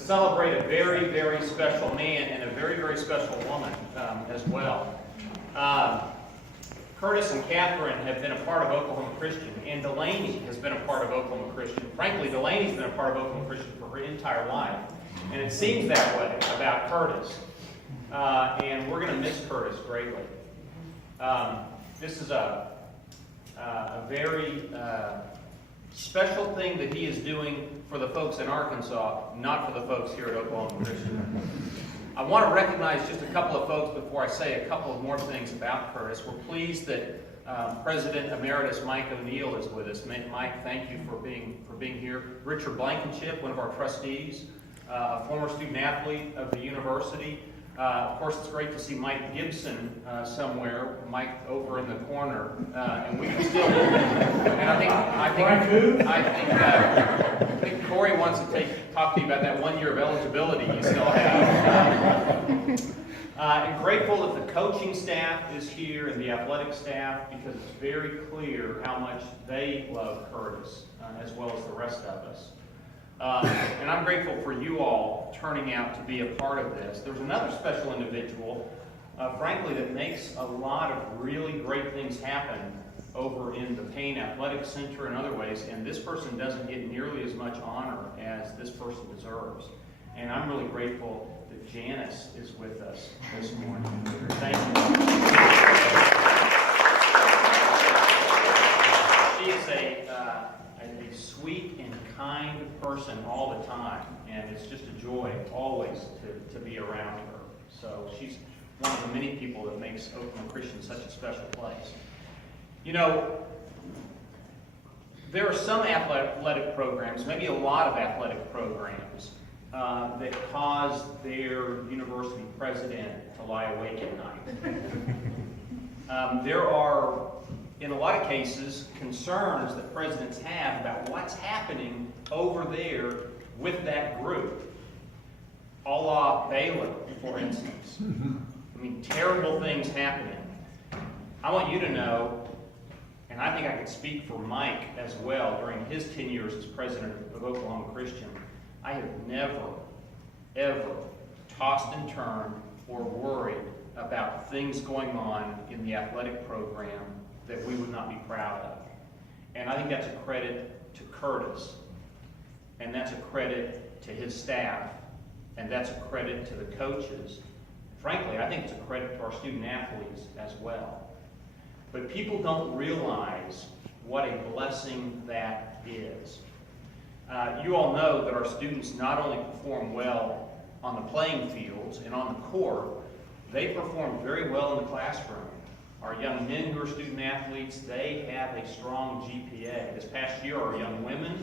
celebrate a very, very special man and a very, very special woman as well. Curtis and Catherine have been a part of Oklahoma Christian, and Delaney has been a part of Oklahoma Christian. Frankly, Delaney's been a part of Oklahoma Christian for her entire life, and it seems that way about Curtis. And we're going to miss Curtis greatly. This is a very special thing that he is doing for the folks in Arkansas, not for the folks here at Oklahoma Christian. I want to recognize just a couple of folks before I say a couple of more things about Curtis. We're pleased that President Emeritus Mike O'Neill is with us. Mike, thank you for being here. Richard Blankenship, one of our trustees, a former student athlete of the university. Of course, it's great to see Mike Gibson somewhere. Mike over in the corner, and we can still. And I think Corey wants to talk to you about that 1 year of eligibility you still have. And grateful that the coaching staff is here and the athletic staff, because it's very clear how much they love Curtis, as well as the rest of us. And I'm grateful for you all turning out to be a part of this. There's another special individual, frankly, that makes a lot of really great things happen over in the Payne Athletic Center and other ways, and this person doesn't get nearly as much honor as this person deserves. And I'm really grateful that Janice is with us this morning. Thank you. She is a sweet and kind person all the time, and it's just a joy always to be around her. So she's one of the many people that makes Oklahoma Christian such a special place. You know, there are some athletic programs, maybe a lot of athletic programs, that cause their university president to lie awake at night. There are, in a lot of cases, concerns that presidents have about what's happening over there with that group. A la Baylor, for instance. I mean, terrible things happening. I want you to know, and I think I could speak for Mike as well, during his 10 years as president of Oklahoma Christian, I have never, ever tossed and turned or worried about things going on in the athletic program that we would not be proud of. And I think that's a credit to Curtis, and that's a credit to his staff, and that's a credit to the coaches. Frankly, I think it's a credit to our student athletes as well. But people don't realize what a blessing that is. You all know that our students not only perform well on the playing fields and on the court, they perform very well in the classroom. Our young men who are student athletes, they have a strong GPA. This past year, our young women,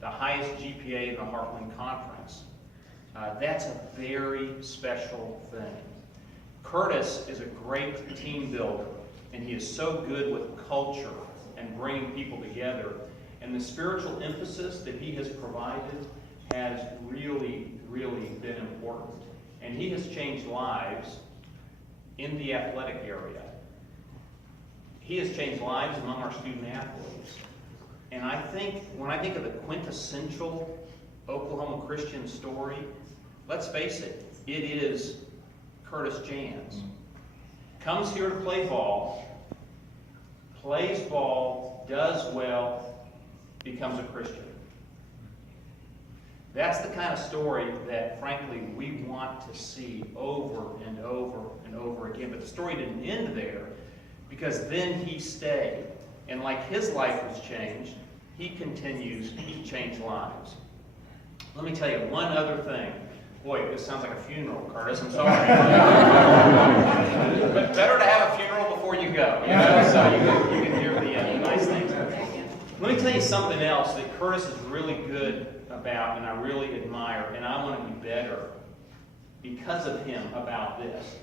the highest GPA in the Heartland Conference. That's a very special thing. Curtis is a great team builder, and he is so good with culture and bringing people together. And the spiritual emphasis that he has provided has really, really been important. And he has changed lives in the athletic area. He has changed lives among our student athletes. And I think, when I think of the quintessential Oklahoma Christian story, let's face it, it is Curtis Janz. Comes here to play ball, plays ball, does well, becomes a Christian. That's the kind of story that, frankly, we want to see over and over and over again. But the story didn't end there, because then he stayed. And like his life was changed, he continues to change lives. Let me tell you one other thing. Boy, this sounds like a funeral, Curtis. I'm sorry. But better to have a funeral before you go, you know, so you can hear the nice things. Let me tell you something else that Curtis is really good about, and I really admire, and I want to be better because of him about this.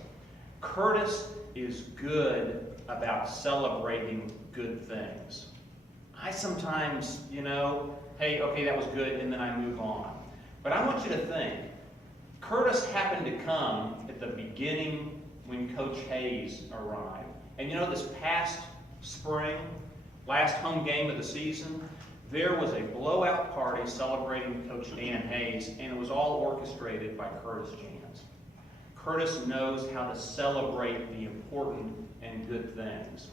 Curtis is good about celebrating good things. I sometimes, hey, okay, that was good, and then I move on. But I want you to think, Curtis happened to come at the beginning when Coach Hayes arrived. And this past spring, last home game of the season, there was a blowout party celebrating Coach Dan Hayes, and it was all orchestrated by Curtis Janz. Curtis knows how to celebrate the important and good things.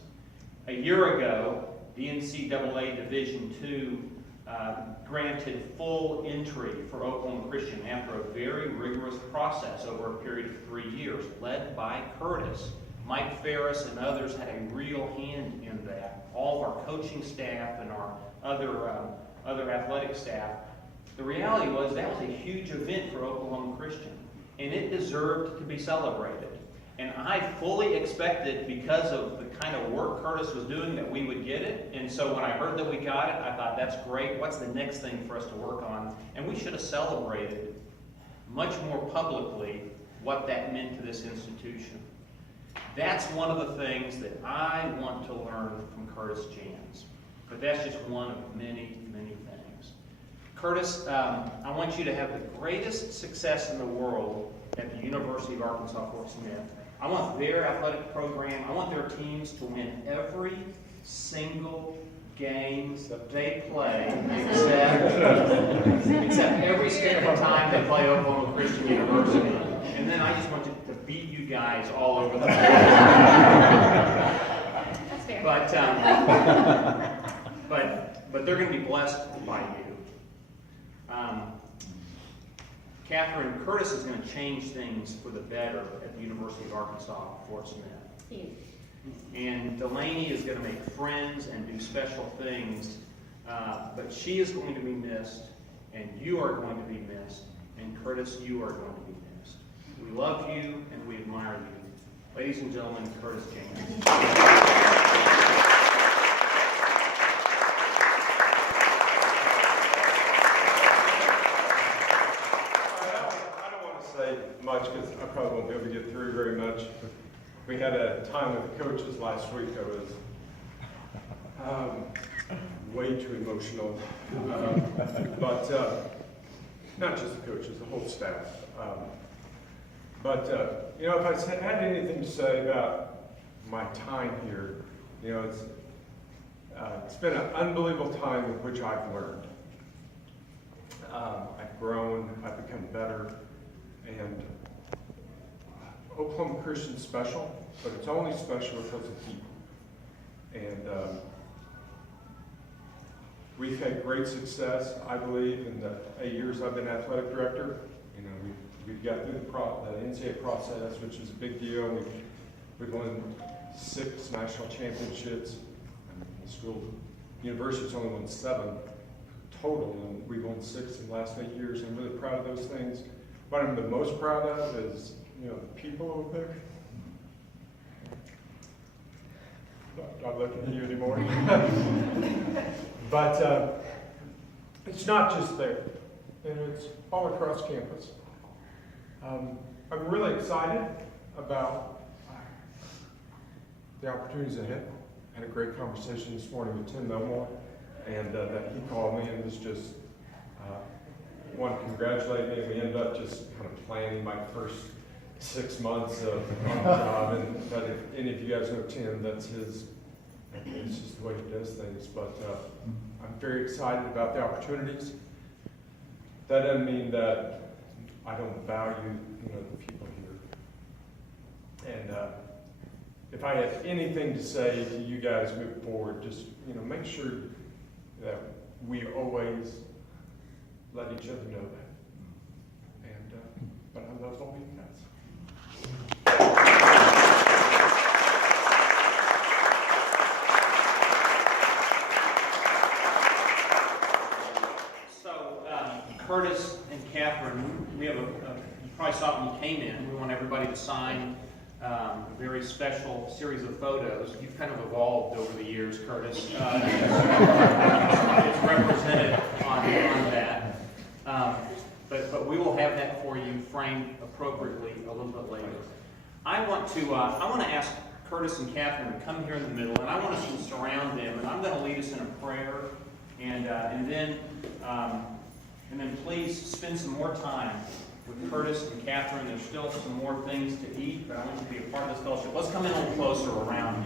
A year ago, the NCAA Division II granted full entry for Oklahoma Christian after a very rigorous process over a period of 3 years, led by Curtis. Mike Ferris and others had a real hand in that. All of our coaching staff and our other athletic staff. The reality was that was a huge event for Oklahoma Christian, and it deserved to be celebrated. And I fully expected, because of the kind of work Curtis was doing, that we would get it. And so when I heard that we got it, I thought, that's great. What's the next thing for us to work on? And we should have celebrated much more publicly what that meant to this institution. That's one of the things that I want to learn from Curtis Janz. But that's just one of many, many things. Curtis, I want you to have the greatest success in the world at the University of Arkansas Fort Smith. I want their athletic program, I want their teams to win every single game they play, except every single time they play Oklahoma Christian University. And then I just want to beat you guys all over the place. That's fair. But they're going to be blessed by you. Catherine, Curtis is going to change things for the better at the University of Arkansas Fort Smith. Yes. And Delaney is going to make friends and do special things, but she is going to be missed, and you are going to be missed, and Curtis, you are going to be missed. We love you and we admire you. Ladies and gentlemen, Curtis Janz. Much, because I probably won't be able to get through very much. We had a time with the coaches last week that was way too emotional. But not just the coaches, the whole staff. You know, if I had anything to say about my time here, you know, it's been an unbelievable time in which I've learned. I've grown, I've become better. And Oklahoma Christian's special, but it's only special because of people. And we've had great success, I believe, in the 8 years I've been athletic director. You know, we've got through the NCAA process, which is a big deal. We've won 6 national championships. The school, university's only won 7 total, and we've won 6 in the last 8 years. I'm really proud of those things. What I'm the most proud of is, you know, the people over there. Not looking at you anymore. But it's not just there. You know, it's all across campus. I'm really excited about the opportunities ahead. I had a great conversation this morning with Tim Melmore, and that he called me and was just want to congratulate me. We ended up just kind of planning my first 6 months of on the job. And but if any of you guys know Tim, that's his. It's just the way he does things. But I'm very excited about the opportunities. That doesn't mean that I don't value, you know, the people here. And if I had anything to say to you guys moving forward, just, you know, make sure that we always let each other know that. And but I love all you guys. So Curtis and Catherine, we have you probably saw it when you came in. We want everybody to sign a very special series of photos. You've kind of evolved over the years, Curtis. It's represented on that. But we will have that for you framed appropriately a little bit later. I want to ask Curtis and Catherine to come here in the middle, and I want us to surround them, and I'm going to lead us in a prayer, and then please spend some more time with Curtis and Catherine. There's still some more things to eat, but I want you to be a part of this fellowship. Let's come in a little closer around